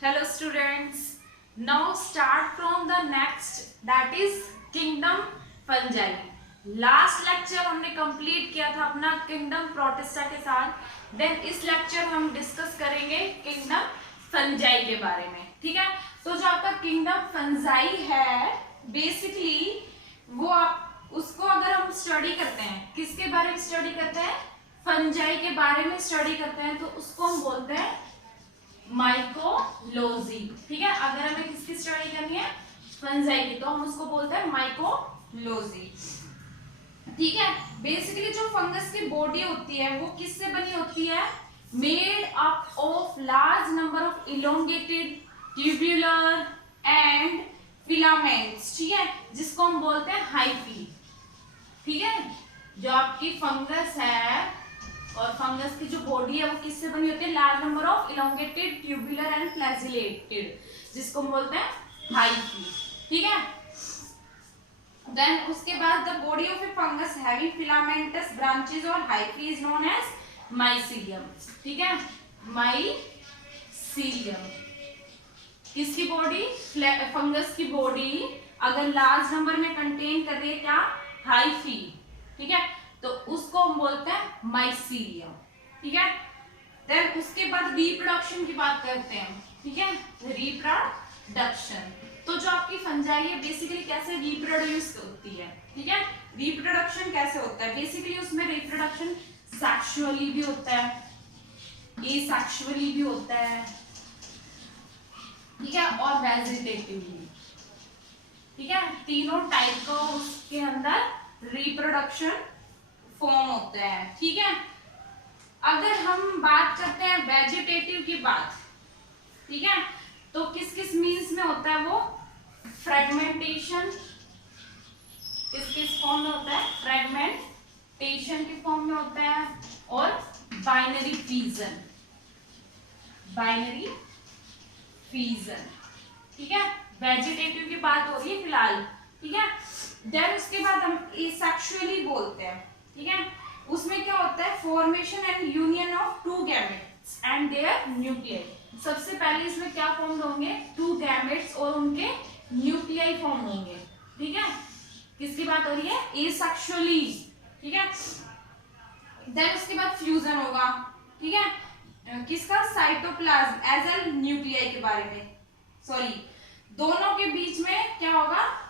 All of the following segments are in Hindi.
Hello students. Now start from the next, that is kingdom fungi. Last lecture हमने कंप्लीट किया था अपना किंगडम प्रोटिस्टा के साथ। देन इस लेक्चर हम डिस्कस करेंगे किंगडम फंजाई के बारे में। ठीक है, तो जो आपका किंगडम फंजाई है बेसिकली वो आप उसको अगर हम स्टडी करते हैं, किसके बारे में स्टडी करते हैं, फंजाई के बारे में स्टडी करते हैं, तो उसको हम बोलते हैं माइकोलॉजी। ठीक है, अगर हमें किसकी स्टडी करनी है, फंजाई की, तो हम उसको बोलते हैं माइकोलॉजी। ठीक है, बेसिकली जो फंगस की बॉडी होती है वो किससे बनी होती है, made up of large number of elongated tubular and filaments. ठीक है, जिसको हम बोलते हैं हाइफी। ठीक है, जो आपकी फंगस है और फंगस की जो बॉडी है वो किससे बनी होती है, large number of elongated tubular and flagellated, जिसको हम बोलते हैं हाइफी। ठीक है, देन उसके बाद the body of a fungus having filamentous branches और hyphae is known as mycelium. ठीक है, माइसीलियम किसकी बॉडी, फंगस की बॉडी अगर लार्ज नंबर में कंटेन कर रही है क्या, हाइफी। ठीक है, तो उसको हम बोलते हैं माइसीलियम। ठीक है, देन उसके बाद रिप्रोडक्शन की बात करते हैं। ठीक है, रिप्रोडक्शन, तो जो आपकी फंजाई है बेसिकली कैसे रिप्रोड्यूस होती है। ठीक है, रिप्रोडक्शन कैसे होता है, बेसिकली उसमें रिप्रोडक्शन सेक्सुअली भी होता है, एसेक्सुअली भी होता है। ठीक है, और वेजिटेटिवली। ठीक है, तीनों टाइप का उसके अंदर रिप्रोडक्शन फॉर्म होता है। ठीक है, अगर हम बात करते हैं वेजिटेटिव की बात, ठीक है, तो किस किस मीन्स में होता है वो, फ्रेगमेंटेशन किस किस फॉर्म में होता है, फ्रेगमेंटेशन के फॉर्म में होता है, और बाइनरी फीजन, बाइनरी फीजन। ठीक है, वेजिटेटिव की बात हो रही है फिलहाल। ठीक है, देन उसके बाद हम एसेक्सुअली बोलते हैं। ठीक है, उसमें क्या होता है, formation and union of two gametes and their nuclei. सबसे पहले इसमें क्या फॉर्म होंगे, टू गैमेट्स और उनके न्यूक्लियाई फॉर्म होंगे। ठीक है, किसकी बात हो रही है, एसेक्सुअली। ठीक है, देन उसके बाद फ्यूजन होगा। ठीक है, किसका, साइटोप्लाज्म एज एल न्यूक्लियाई के बारे में, सॉरी दोनों के बीच में क्या होगा,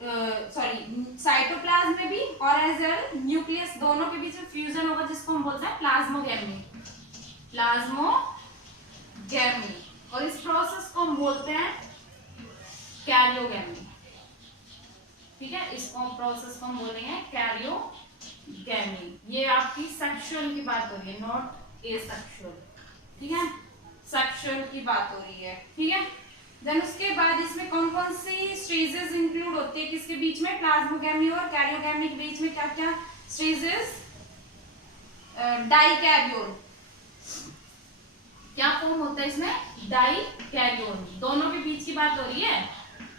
सॉरी साइटोप्लाज्म में भी और एज वेल न्यूक्लियस दोनों के बीच में फ्यूजन होगा, जिसको हम बोलते हैं प्लाज्मोगैमी, प्लाज्मोगैमी। और इस प्रोसेस को हम बोलते हैं कैरियोगैमी। ठीक है, इस प्रोसेस को हम बोलेंगे कैरियोगैमी। ये आपकी सेक्सुअल की बात हो रही है, नॉट एसेक्सुअल। ठीक है, सेक्सुअल की बात हो रही है। ठीक है, देन उसके बाद इसमें कौन कौन सी स्टेजेस इंक्लूड होती है, किसके बीच में, प्लाज्मोगैमी और कैरियोगैमी के बीच में क्या क्या स्टेजेस, डाइकैरियोन, क्या फॉर्म होता है इसमें, डाइकैरियोन। दोनों के बीच की बात हो रही है,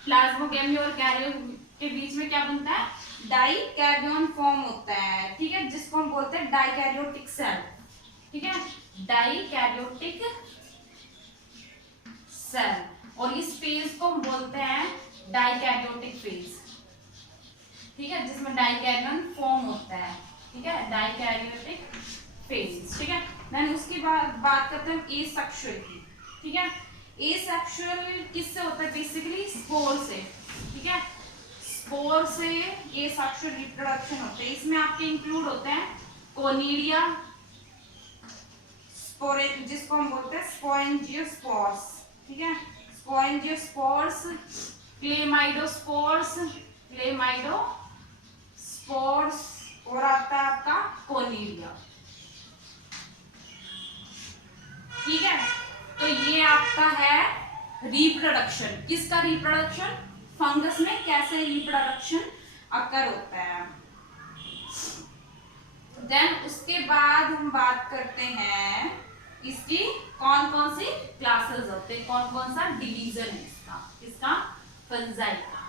प्लाज्मोगैमी और कैरियो के बीच में क्या बनता है, डाइकैरियोन फॉर्म होता है। ठीक है, जिसको हम बोलते हैं डाइकैरियोटिक सेल। ठीक है, डाइकैरियोटिक सेल, और इस फेज को हम बोलते हैं डाइकैरियोटिक फेज। ठीक है, जिसमें डाइकैरियन फॉर्म होता है। ठीक है, डाइकैरियोटिक फेज। ठीक है, देन उसके बाद बात करते हैं एसेक्सुअल की। ठीक है, एसेक्सुअल किससे होता है, बेसिकली स्पोर से। ठीक है, स्पोर से एसेक्सुअल रिप्रोडक्शन होता है। इसमें आपके इंक्लूड होते हैं कोनिडिया, स्पोरे जिसको हम बोलते हैं स्पोरेंजियोस्पोर्स। ठीक है, स्पोरेंजियोस्पोर्स, क्लेमाइडोस्पोर्स, और आता है आपका कोनिडिया। ठीक है, तो ये आपका है रिप्रोडक्शन, किसका रिप्रोडक्शन, फंगस में कैसे रिप्रोडक्शन अकर होता है। देन उसके बाद हम बात करते हैं इसकी कौन कौन सी क्लासेस होते हैं, कौन कौन सा डिवीजन है इसका फंजाई का।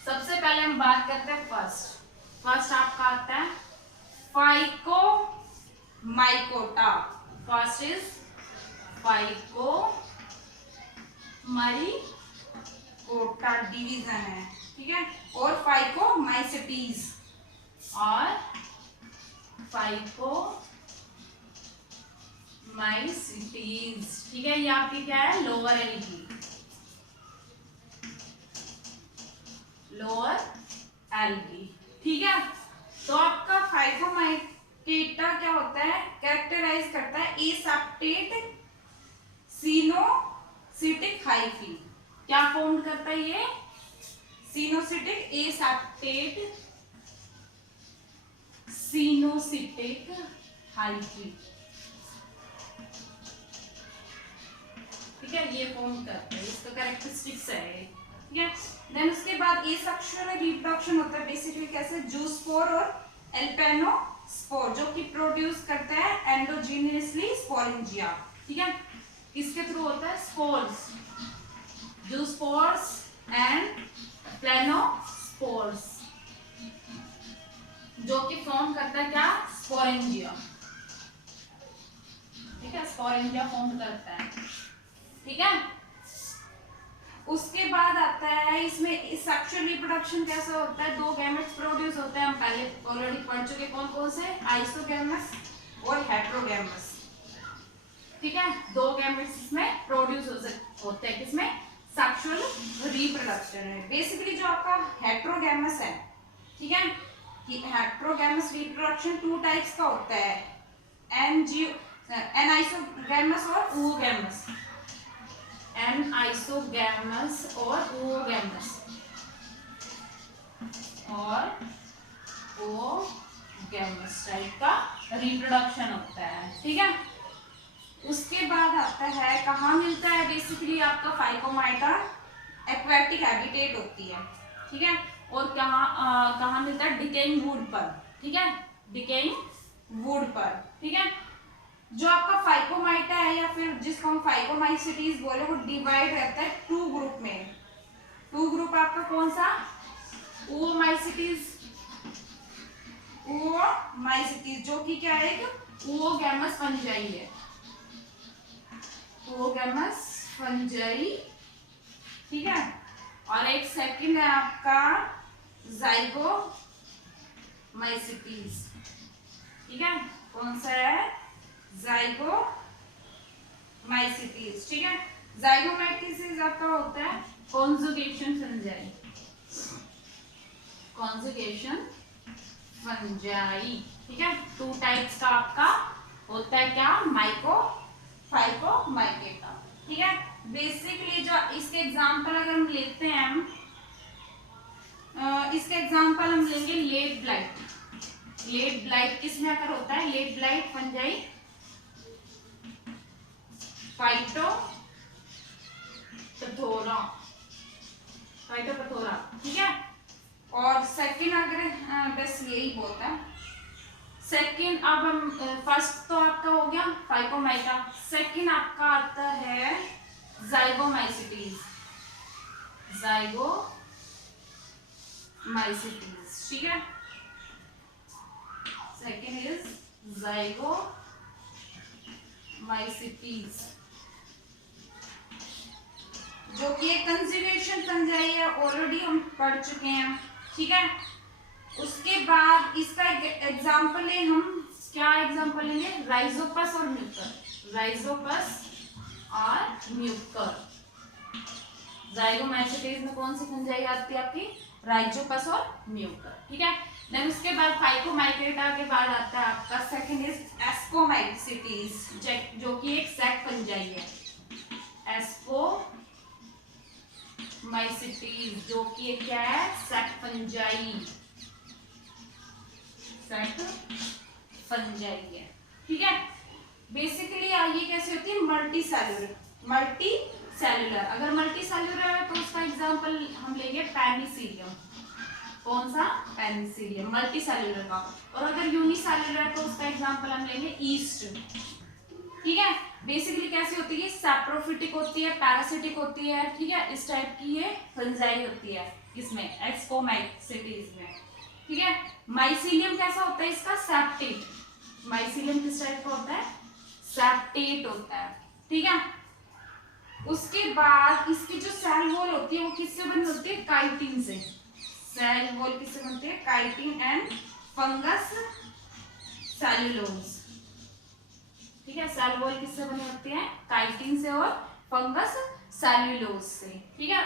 सबसे पहले हम बात करते हैं फर्स्ट आपका आता है phycomycota. First is phycomycota division है, ठीक है। और फाइकोमाइसिटीज और फाइकोमाइसिटीज, ठीक है। ये आपकी क्या है, लोअर एल की, लोअर एल की, ठीक है। तो आपका फाइकोमाइकेटा क्या होता है, कैरेक्टराइज करता है एसेप्टेट सिनोसिटिक हाइफी। क्या फॉर्म करता है ये, सिनोसिटिक एसेप्टेट सिनोसिटिक हाइफी, ठीक है। ये फॉर्म करता है, इसका कैरेक्टरिस्टिक्स है, ठीक है। देन उसके बाद एसेक्सुअल रिप्रोडक्शन होता है बेसिकली कैसे, जूस्पोर और एल्पेनोस्पोर, जो कि प्रोड्यूस करता है एंडोजीनियसली स्पोरेंजिया, ठीक है। किसके थ्रू होता है, स्पोर्स, जूस्पोर्स एंड प्लेनोस्पोर्स, जो कि फॉर्म करता है क्या, स्पोरेंजिया, ठीक है। स्पोरेंजिया फॉर्म करता है, ठीक है। उसके बाद आता है इसमें सेक्सुअल रिप्रोडक्शन कैसा होता है, दो गैमेट्स प्रोड्यूस होते हैं, हम पहले ऑलरेडी पढ़ चुके, कौन कौन से, आइसोगैमस और हेटेरोगैमस, ठीक है। दो गैमेट्स इसमें प्रोड्यूस होते हैं, किसमें, सेक्सुअल रिप्रोडक्शन में। बेसिकली जो आपका हेटेरोगैमस है, ठीक है, हेटेरोगैमस रिप्रोडक्शन टू टाइप्स का होता है, एनाइसोगैमस और oogamous, एनाइसोगैमस और oogamous और oogamous टाइप का रिप्रोडक्शन होता है, ठीक है। उसके बाद आता है, कहाँ मिलता है बेसिकली आपका फाइकोमाइटा, एक्वेटिक हैबिटेट होती है, ठीक है। और कहाँ मिलता है, डिकेइंग वुड पर, ठीक है, डिकेइंग वुड पर, ठीक है। जो आपका फाइकोमाइटा है या फिर जिसको हम फाइकोमाइसिटीज बोले, वो डिवाइड रहता है टू ग्रुप में। टू ग्रुप आपका कौन सा, oogamous, जो कि क्या है, oogamous फंजाई है, oogamous फंजाई, ठीक है। और एक सेकंड है आपका जाइगोमाइसिटीज, ठीक है। कौन सा है, जाइगोमाइसिटीज, ठीक है। जाइगोमाइसिटीज आपका होता है कॉन्जुगेशन फंजाई, कॉन्जुगेशन फंजाई, ठीक है। टू टाइप्स का आपका होता है क्या, फाइकोमाइकेटा, ठीक है। बेसिकली जो इसके एग्जांपल अगर हम लेते हैं, इसके एग्जांपल हम लेंगे लेट ब्लाइट। लेट ब्लाइट किसमें अगर होता है, लेट ब्लाइट फंजाई फाइटोपथोरा, ठीक है। और सेकंड अगर बस यही बोलता है। सेकंड, अब हम फर्स्ट तो आपका हो गया फाइकोमाइटा, सेकंड आपका आता है जाइगोमाइसिटीज, ठीक है। सेकंड इज जाइगोमाइसिटीज, जो कि एक कंजुगेशन फंजाई है, ऑलरेडी हम पढ़ चुके हैं, ठीक है। उसके बाद इसका एग्जांपल है, हम क्या एग्जांपल लेंगे, राइजोपस और म्यूकर, राइजोपस और म्यूकर। जाइगोमाइसिटीज में कौन सी फंजाई आती है आपकी, राइजोपस और म्यूकर, ठीक है। देन उसके बाद फाइकोमाइकेटा के बाद आता है आपका सेकंड इज एस्कोमाइसिटीज, जो कि एक सेक फंजाई है, एस्कोमाइसिटीज, जो कि क्या है, सेक फंजाई, सेक फंजाई है, ठीक है। बेसिकली ये कैसे होती है, मल्टी सेलुलर। अगर मल्टी सेलुलर है तो उसका एग्जांपल हम लेंगे पेनिसिलियम, कौन सा, पेनिसिलियम मल्टी सेलुलर का। और अगर यूनिसेलुलर है तो उसका एग्जांपल हम लेंगे ईस्ट, ठीक है। बेसिकली कैसी होती है, सैप्रोफिटिक होती है, पैरासिटिक होती है, ठीक है। इस टाइप की ये फंजाई होती है इसमें, एस्कोमाइसिटीज में, ठीक है। माइसिलियम कैसा होता है इसका, सेप्टेट। माइसिलियम किस टाइप का होता है, सेप्टेट होता है, ठीक है। उसके बाद इसकी जो सेल वॉल होती है वो किससे बनी होती है? काइटिन से। सेल वॉल किससे बनती है? Chitin and fungus cellulose. ठीक है, सेल वॉल किससे बनी होती है? काइटिन से और फंगस सेल्यूलोज से। ठीक है।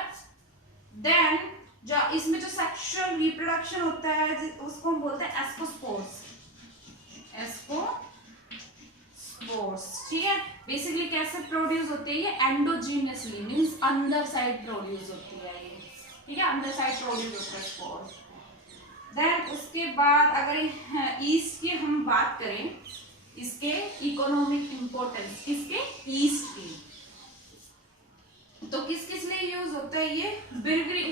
देन जो इसमें जो सेक्सुअल रिप्रोडक्शन होता है उसको हम बोलते हैं एस्कोस्पोर्स। एस्कोस्पोर्स। ठीक है। बेसिकली कैसे प्रोड्यूस होते हैं ये? एंडोजीनियसली, मींस अंदर साइड प्रोड्यूस होती है ये। ठीक है, अंदर साइड प्रोड्यूस होता है स्पोर्स। देन उसके बाद अगर ईस्ट की हम बात करें, इसके इकोनॉमिक इंपॉर्टेंस, किसके? ईस्ट की। तो किस किस लिए यूज होता है ये? ब्रीवरी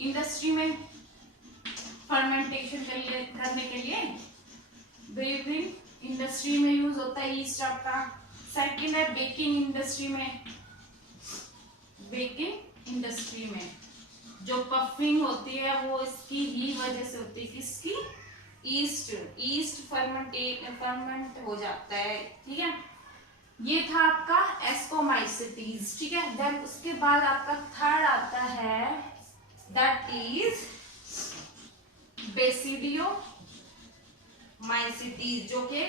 इंडस्ट्री में फर्मेंटेशन करने के लिए ब्रीवरी इंडस्ट्री में यूज होता है ईस्ट आपका। सेकंड है बेकिंग इंडस्ट्री में। बेकिंग इंडस्ट्री में जो पफिंग होती है वो इसकी ही वजह से होती है। किसकी? ईस्ट फर्मेंट हो जाता है। ठीक है, ये था आपका एस्कोमाइसिटीज। ठीक है। देन उसके बाद आपका थर्ड आता है, दैट इज बेसिडियोमाइसिटीज, जो कि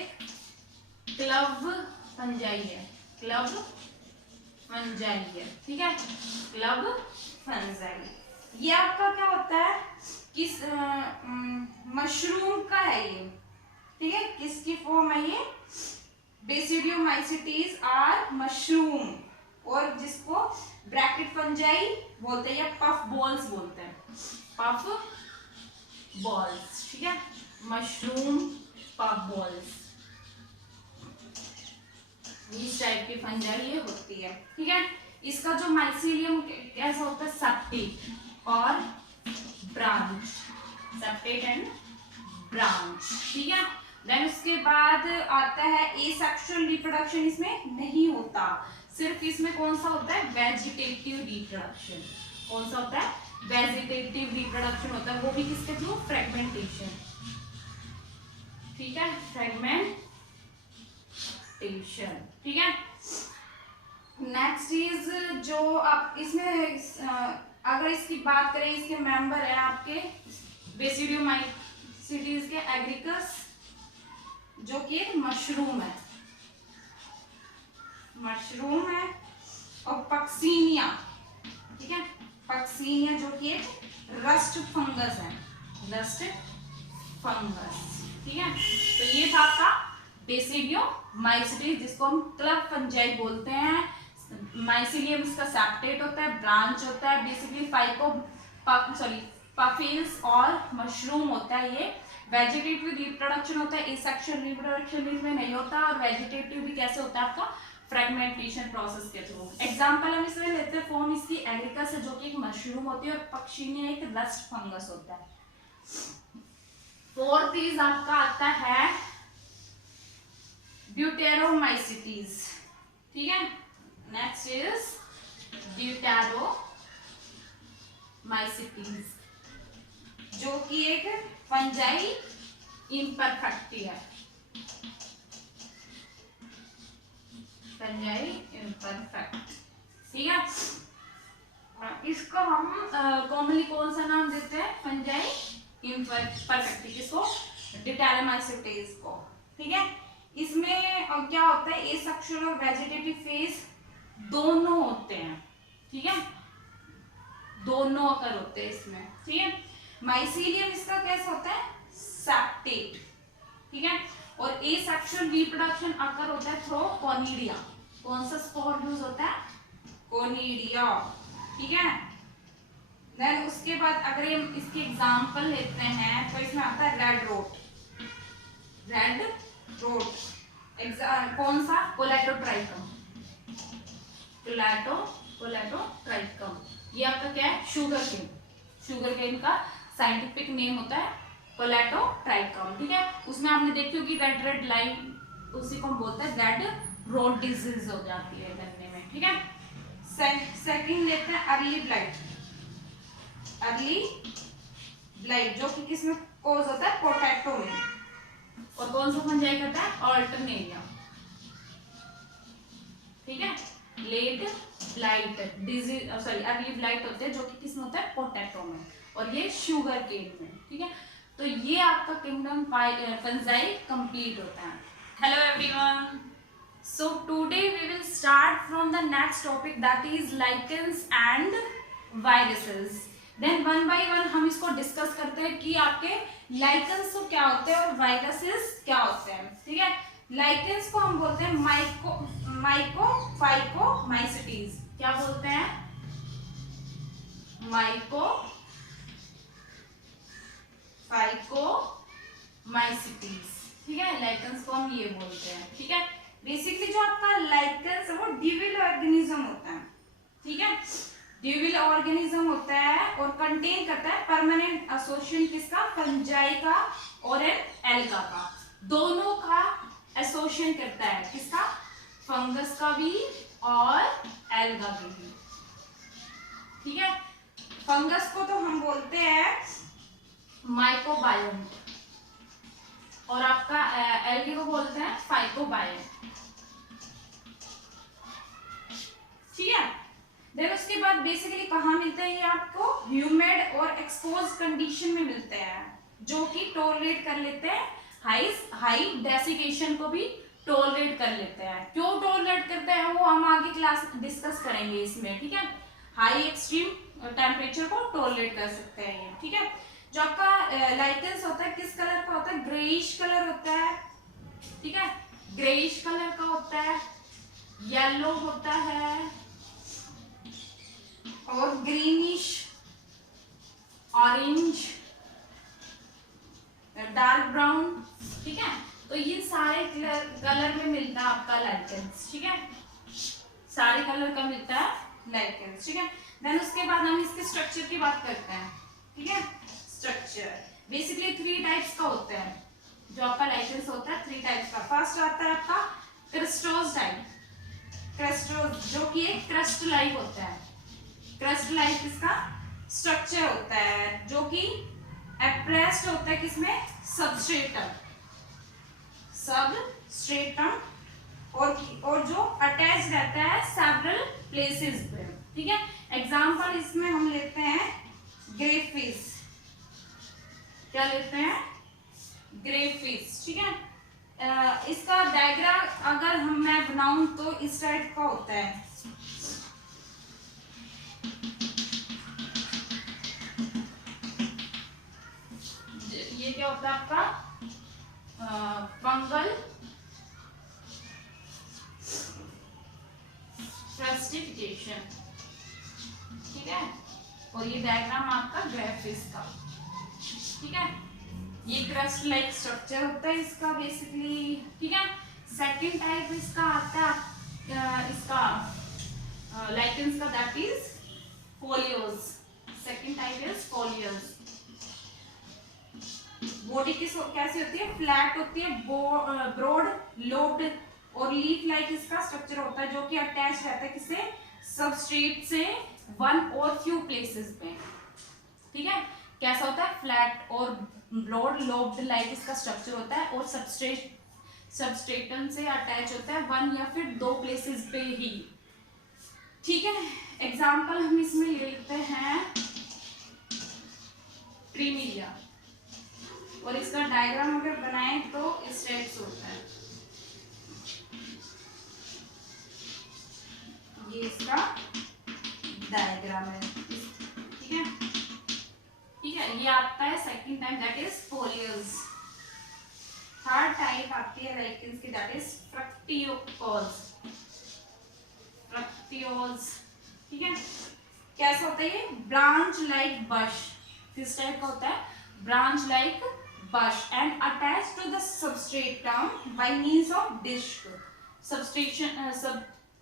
क्लब फंजाई है। क्लब फंजाई है। ठीक है, क्लब फंजाई। ये आपका क्या होता है? किस मशरूम का है ये। ठीक है, किसकी फॉर्म है ये? बेसिडियोमाइसिटीज आर मशरूम, और जिसको ब्रैकेट फंजाई बोलते हैं या पफ बॉल्स बोलते हैं। Puff balls. ठीक है, मशरूम पफ बॉल्स, इस टाइप की फंजाई ये होती है। ठीक है, इसका जो माइसीलियम कैसा होता है? सेप्टेट और ब्रांच। Septate and branch. ठीक है। देन उसके बाद आता है एसेक्सुअल रिप्रोडक्शन, इसमें नहीं होता। सिर्फ इसमें कौन सा होता है? Vegetative reproduction. कौन सा होता है? वेजिटेटिव रिप्रोडक्शन होता है, वो भी किसके थ्रू? फ्रेगमेंटेशन। ठीक है, फ्रेगमेंटेशन। ठीक है। नेक्स्ट इज जो आप इसमें अगर इसकी बात करें, इसके मेंबर है आपके बेसिडियोमाइसिटीज के एग्रिकस, जो कि एक मशरूम है। मशरूम है। और पक्सीनिया। ठीक है, पक्सीनिया जो कि एक रस्ट फंगस है। Rust fungus. ठीक है, तो ये था आपका बेसिडियोमाइसिटीज, जिसको हम क्लब फंजाई बोलते हैं। माइसिलियम इसका सेप्टेट होता है, ब्रांच होता है, बेसिकली पफिल्स और मशरूम होता है ये। वेजिटेटिव रिप्रोडक्शन होता है, एसेक्सुअल रिप्रोडक्शन इसमें नहीं होता। और वेजिटेटिव भी कैसे होता है आपका? फ्रेगमेंटेशन प्रोसेस के थ्रू। एग्जांपल हम इसमें लेते हैं, फॉर्म इसकी एग्रिकस है, जो कि एक मशरूम होती है, और पक्षिनिया एक रस्ट फंगस होता है। फोर्थ इज आपका आता है ड्यूटेरोमाइसिटीज। ठीक है, नेक्स्ट इज ड्यूटेरोमाइसिटीज, जो कि एक फंजाई इम्परफेक्टी है। Fungi imperfect. ठीक है, इसको हम कॉमनली कौन सा नाम देते हैं? Fungi imperfecti. किसको? ड्यूटेरोमाइसिटीज को। ठीक है, इसमें क्या होता है? एसेक्सुअल और वेजिटेटिव फेज दोनों होते हैं। ठीक है, दोनों अकर होते हैं इसमें। ठीक है, माइसीलियम इसका कैसा होता है? सेप्टेट। ठीक है, और एसेक्सुअल रिप्रोडक्शन अकर होता है थ्रू कोनिडिया। कौन सा स्पोर यूज होता है? कोनिडिया। ठीक है। देन उसके बाद अगर हम इसकी एग्जांपल लेते हैं, तो इसमें आता है रेड रोट। रेड रोट कौन सा? कोलेटोट्राइकम। कोलेटोट्राइकम। ये आपका क्या है? Sugar cane. शुगर केन का साइंटिफिक नेम होता है कोलेटोट्राइकम। ठीक है, उसमें आपने देखी होगी रेड रेड लाइन, उसी को हम बोलते हैं रेड रोट डिजीज हो जाती है गन्ने में। ठीक है, सेकंड लेते हैं अर्ली ब्लाइट। अर्ली ब्लाइट जो कि किसमें कॉज होता है? पोटैटो में। और कौन सा फंजाई करता है? Alternaria. Late blight disease, sorry early blight होते हैं जो कि किसमें होता है, पोटैटो में, और ये शुगर केन में। ठीक है, तो ये आपका किंगडम फंजाई कंप्लीट होता है। Hello everyone, so today we will start from the next topic, that is lichens and viruses. then one by one हम इसको डिस्कस करते हैं कि आपके लाइकेंस तो क्या होते हैं और वायरसेस क्या होते हैं। ठीक है, लाइकेंस को हम बोलते हैं माइकोफाइकोमाइसिटीज। क्या बोलते हैं, माइकोफाइकोमाइसिटीज। ठीक है, लाइकेंस को हम ये बोलते हैं। ठीक है, बेसिकली जो आपका लाइकेंस है वो ड्यूअल ऑर्गेनिज्म होता है। ठीक है, ड्यूअल ऑर्गेनिज्म होता है और कंटेन करता है परमानेंट एसोसिएशन किसका, फंजाई का और एल्गा का, दोनों का एसोसिएशन करता है। किसका, फंगस का भी और एल्गा का भी। ठीक है, फंगस को तो हम बोलते हैं माइकोबायोम और आपका एल्गे को बोलते हैं फाइकोबायोम। ठीक है, देन उसके बाद बेसिकली कहाँ मिलते हैं ये आपको, ह्यूमिड और एक्सपोज कंडीशन में मिलते हैं, जो कि टॉलरेट कर लेते हैं हाई डेसिकेशन को भी टॉलरेट कर लेते हैं। क्यों टॉलरेट करते हैं वो हम आगे क्लास डिस्कस करेंगे इसमें। ठीक है, हाई एक्सट्रीम टेम्परेचर को टॉलरेट कर सकते हैं ये। ठीक है, जो आपका लाइकेंस होता है किस कलर का होता है, ग्रेइश कलर होता है। ठीक है, ग्रेइश कलर का होता है, येलो होता है और ग्रीनिश, ऑरेंज, डार्क ब्राउन। ठीक है, तो ये सारे कलर में मिलता है आपका लाइकेंस। ठीक है, सारे कलर का मिलता है लाइकेंस। ठीक है, देन उसके बाद हम इसके स्ट्रक्चर की बात करते हैं। ठीक है, स्ट्रक्चर बेसिकली 3 टाइप्स का होता है। जो आपका लाइकेंस होता है 3 टाइप्स का। फर्स्ट आता है आपका क्रिस्टोज टाइप, क्रिस्टोज जो कि एक क्रस्ट लाइक होता है। क्रस्ट लाइक इसका स्ट्रक्चर होता है जो कि एप्रेस्ड होता है किसमें, सबस्ट्रेटम और जो अटैच रहता है सेवरल प्लेसेस पे। ठीक है, एग्जांपल इसमें हम लेते हैं ग्रेफिश। क्या लेते हैं, ग्रेफिश। ठीक है, इसका डायग्राम अगर मैं बनाऊं तो इस टाइप का होता है। ये क्या होता है आपका फंगल क्रस्टिफिकेशन। ठीक है, और ये डायग्राम आपका ग्रेफिश का। ठीक है, ये क्रस्ट लाइक स्ट्रक्चर होता है इसका बेसिकली। ठीक है, सेकंड टाइप इसका आता है इसका लाइकेंस का, that is folios. Second type is folios. Body कैसी होती है, फ्लैट होती है, ब्रॉड लोब्ड और लीफ लाइक इसका स्ट्रक्चर होता है, जो कि अटैच रहता है किससे, सबस्ट्रेट से वन और फ्यू प्लेसेस पे। ठीक है, कैसा होता है, फ्लैट और ब्रॉड लोब्ड लाइक इसका स्ट्रक्चर होता है और सबस्ट्रेटम से अटैच होता है 1 या फिर 2 प्लेसेस पे ही। ठीक है, एग्जांपल हम इसमें ले लेते हैं प्रीमिलिया, और इसका डायग्राम अगर बनाए तो इस टाइप से होता है। ये इसका डायग्राम है। ठीक है, ठीक है, ये आपका है second type, that is folios. Third type आती है लाइकेंस की, दैट इज फ्रक्टियोज। ठीक है, कैसा होता है ये, ब्रांच लाइक बश। किस टाइप का होता है, branch like bush and attached to the substratum by means of disc।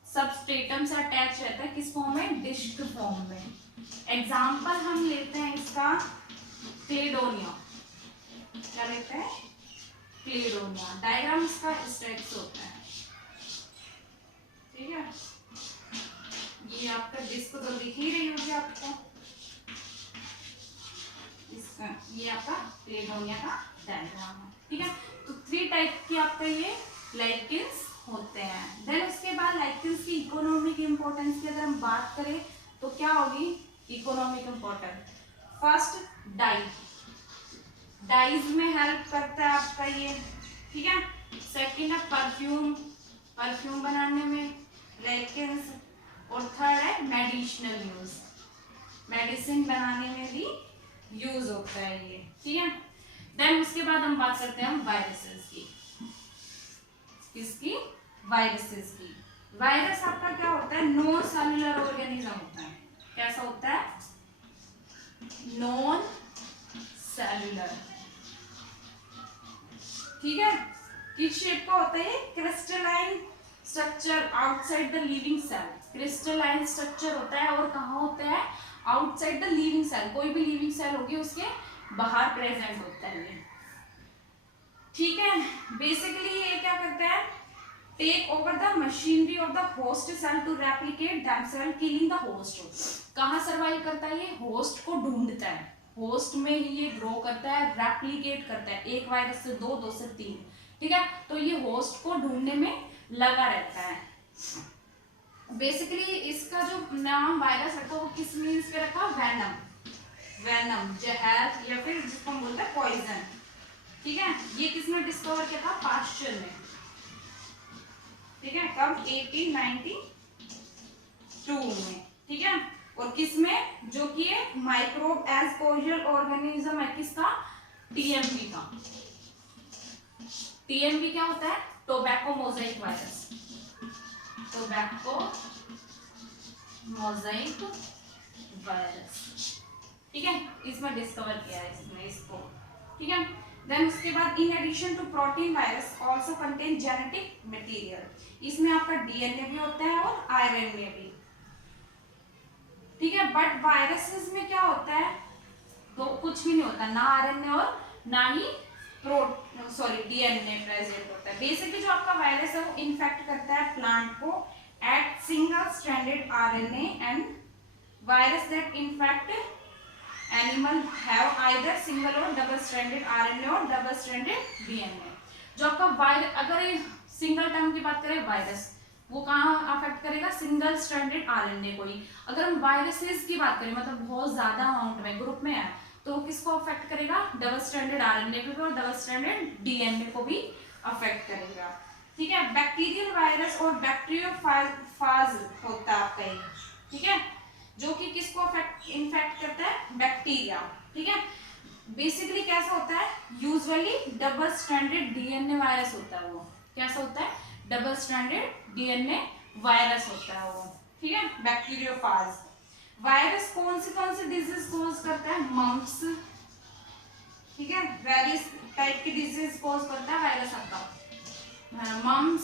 Substratum से अटैच रहता है किस फॉर्म में, डिस्क फॉर्म में। एग्जांपल हम लेते हैं इसका क्लेडोनिया। क्या लेते हैं, क्लेडोनिया। डायग्राम इसका इस टाइप से होता है। ठीक है, ये आपका डिस्क तो दिख ही रही होगी आपको, ये आपका क्लेडोनिया का डायग्राम है। ठीक है, तो 3 टाइप की आपका ये लाइकेंस होते हैं। देन उसके बाद मॉलिक्यूल्स की इकोनॉमिक इंपॉर्टेंस की अगर हम बात करें तो क्या होगी economic importance? First dye, dyes में हेल्प करता है आपका ये, ठीक है। सेकंड है परफ्यूम, परफ्यूम बनाने में लेकिन, और थर्ड है मेडिसिनल यूज, मेडिसिन बनाने में भी यूज होता है ये, ठीक है। देन उसके बाद हम बात करते हैं वायरसेस की, किसकी? वायरसेस की। वायरस आपका क्या होता है? नॉन सेल्युलर ऑर्गेनिज्म होता है। कैसा होता है? नॉन सेल्युलर, ठीक है। किस शेप का होता है? Crystalline structure outside the living cell, crystalline structure होता है और कहाँ होता है? आउटसाइड द लिविंग सेल, कोई भी लिविंग सेल होगी उसके बाहर प्रेजेंट होता है ये, ठीक है। बेसिकली ये क्या करता है? Take over the machinery of the host cell to replicate themselves killing the host. कहाँ सर्वाइव करता है ये? होस्ट को ढूंढता है, होस्ट में ही ये ग्रो करता है, रेप्लिकेट करता है, एक वायरस से दो, दो से तीन, ठीक है। तो ये होस्ट को ढूंढने में लगा रहता है। बेसिकली इसका जो नाम वायरस रखा वो किस मीन्स पे रखा? वेनम, वेनम जहर या फिर जिसको हम बोलते हैं पॉइजन, ठीक है। ये किसने डिस्कवर किया था? पास्चर ने, ठीक है। कब? 1892 में, ठीक है। और किसमें? जो कि ये माइक्रोब एज कोरियल ऑर्गेनिज्म है, किसका? टीएमवी का। टीएमवी क्या होता है? Tobacco Mosaic virus, tobacco Mosaic virus, ठीक है। इसमें डिस्कवर किया है इसने इसको, ठीक है। देन उसके बाद in addition to protein virus also contain genetic material, इसमें आपका डीएनए भी होता है और आरएनए भी, ठीक है। बट वायरसेस में क्या होता है? तो कुछ भी नहीं होता, ना आरएनए और ना ही डीएनए प्रेजेंट होता है। बेसिकली जो आपका वायरस है वो इन्फेक्ट करता है प्लांट को at single stranded RNA and virus that infect animal have either single or double stranded RNA or double stranded DNA. जो आपका वायरस, अगर सिंगल टर्म की बात करें वायरस, वो कहाँ अफेक्ट करेगा? सिंगल स्ट्रैंडेड आरएनए को ही। अगर हम वायरसेस की बात करें, मतलब बहुत ज्यादा अमाउंट में ग्रुप में है, तो किसको अफेक्ट करेगा? डबल स्ट्रैंडेड आरएनए को और डबल स्ट्रैंडेड डीएनए को भी अफेक्ट करेगा, ठीक है। बैक्टीरियल वायरस और बैक्टीरियोफाज होता है आपका, ठीक है, जो कि किसको इन्फेक्ट करता है? बैक्टीरिया, ठीक है। बेसिकली कैसा होता है? Usually double stranded DNA virus होता है वो। कैसा होता है? डबल स्ट्रैंडेड डीएनए वायरस होता है वो, ठीक है, बैक्टीरियोफाज। वायरस कौन सी डिजीज कॉज करता है? मम्प्स, ठीक है, वेरियस टाइप की डिजीज कॉज करता है वायरस आपका। Mumps,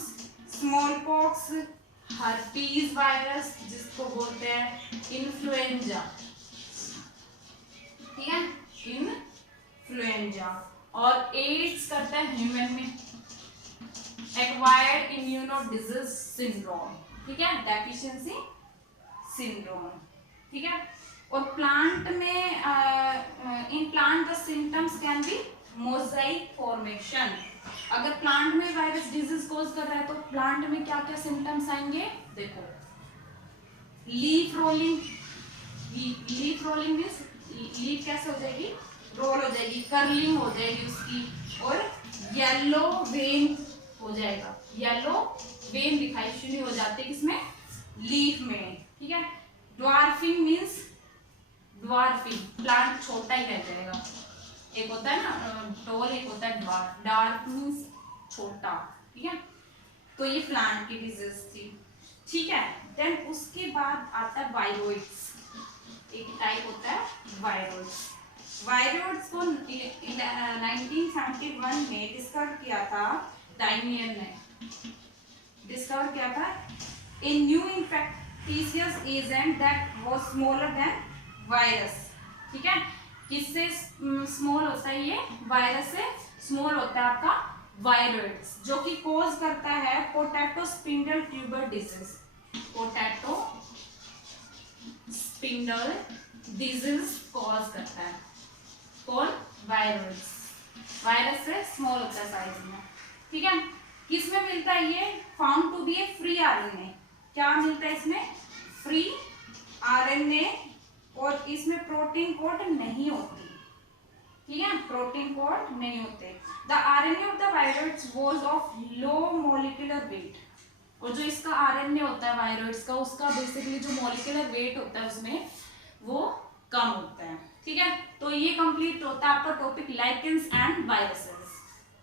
small pox, herpes virus जिसको बोलते हैं इन्फ्लुएंजा, ठीक है, इन्फ्लुएंजा। और एड्स करता है ह्यूमन में, एक्वायर्ड इम्यूनो डिजीज सिंड्रोम, ठीक है, डेफिशिएंसी सिंड्रोम, ठीक है। और प्लांट में in plant the symptoms can be Mosaic formation. अगर प्लांट में वायरस डिजीज कॉज कर रहा है तो प्लांट में क्या क्या सिम्टम्स आएंगे? देखो, leaf rolling, leaf rolling means leaf कैसे हो जाएगी? रोल हो जाएगी, कर्लिंग हो जाएगी उसकी, और येलो वेन हो जाएगा, येलो वेन दिखाई शुरू हो जाते हैं किसमें? लीफ में, ठीक है। ड्वार्फिंग मीन्स ड्वार्फिंग, प्लांट छोटा ही रह जाएगा। एक होता है ना टॉल, एक होता है ड्वार्फ। डार्क मीन्स छोटा, ठीक है। तो ये प्लांट की डिजीज थी, ठीक है। देन उसके बाद आता है वायरोइड्स, एक टाइप होता है वायरोइड्स। वायरोइड्स को 1971 में डिस्कवर किया था, डायनियन ने डिस्कवर किया था a new infectious agent that was smaller than virus, ठीक है। किससे स्मॉल होता है ये? वायरस से स्मॉल होता है आपका वायरोइड्स, जो कि कॉज करता है potato spindle tuber disease, potato spindle disease cause करता है कौन? वायरोइड्स, वायरस से स्मॉल होता है साइज में, ठीक है। किसमें मिलता है ये? Found to be a free RNA, क्या मिलता है इसमें, फ्री आरएनए, और इसमें प्रोटीन कोड नहीं होती, ठीक है, प्रोटीन कोड नहीं होते। The RNA of the viroids was of low molecular weight, और जो इसका आरएनए होता है वायरॉइड्स का, उसका बेसिकली जो मॉलिक्यूलर वेट होता है उसमें वो कम होता है, ठीक है। तो ये कंप्लीट होता है आपका टॉपिक लाइकेंस एंड वायरसेस।